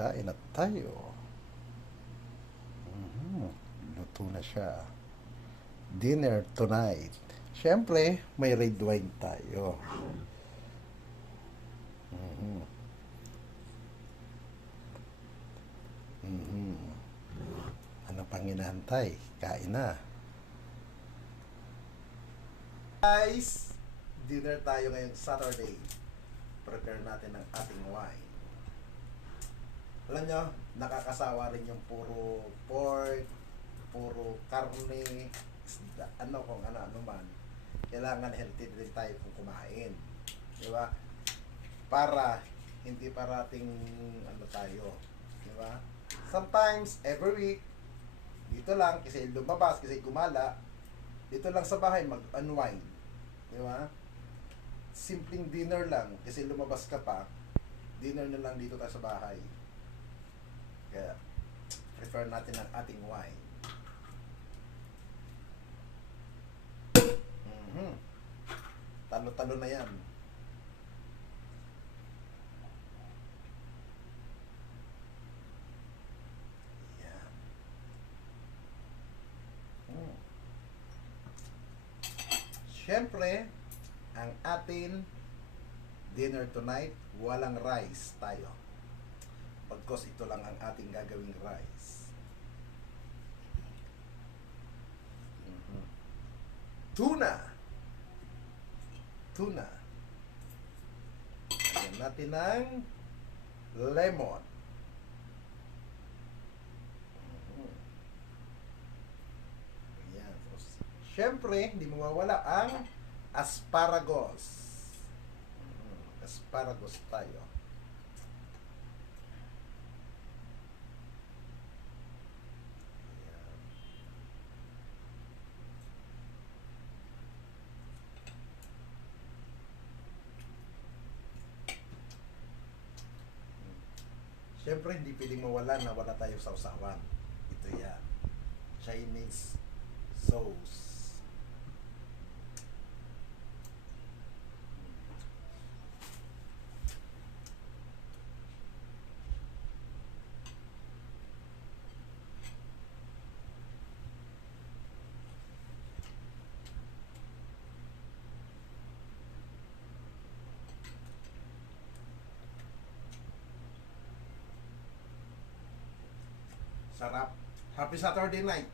kain na tayo. Luto na siya. Dinner tonight. Siyempre, may red wine tayo. Mhm. Mhm. Ano pang inaantay? Kain na. Guys, dinner tayo ngayong Saturday. Prepare natin ang ating wine. Alam nyo, nakakasawa rin yung puro pork, puro karne, isda, ano kung ano man. Kailangan healthy din tayo kung kumain. Di ba? Para hindi parating ano tayo. Di ba? Sometimes, every week, dito lang, kasi lumabas, kasi gumala, dito lang sa bahay mag-unwind. Di ba? Simpleng dinner lang, kasi lumabas ka pa, dinner na lang dito tayo sa bahay. Kaya, prefer natin ang ating wine. Mhm. Talo-talo na yan. Yan. Siyempre, ang atin dinner tonight, walang rice tayo. Pagkos ito lang ang ating gagawing rice. Mhm. Tuna. Tuna. Lagyan natin ng lemon. Mhm. Ayan. Siyempre, hindi mawawala ang asparagus. Asparagus tayo. Ayan. Siyempre, hindi pwedeng mawala na wala tayo sausawan. Ito yan. Chinese sauce. Sarap. Happy Saturday night.